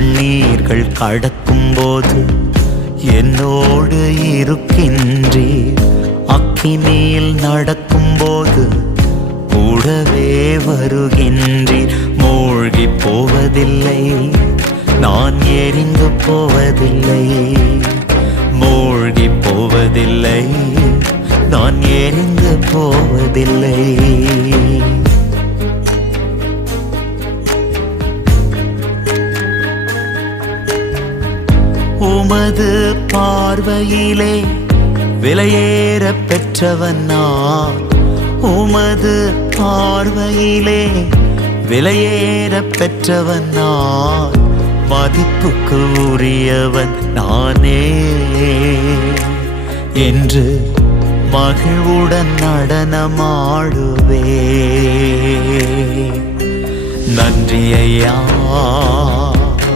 கண்ணீர்கள் கடக்கும்போது என்னோடு இருக்கின்றீர். அக்கினியில் நடக்கும்போது கூடவே வருகின்றீர். மூழ்கி போவதில்லை, நான் எரிந்து போவதில்லை. மூழ்கி போவதில்லை, நான் எரிந்து போவதில்லை. உமது பார்வையிலே விலையேற பெற்றவன் நான். உமது பார்வையிலே விலையேற பெற்றவன் நான். மதிப்புக்கு உரியவன் நானே என்று மகிழ்வுடன் நடனமாடுவே. நன்றி ஐயா.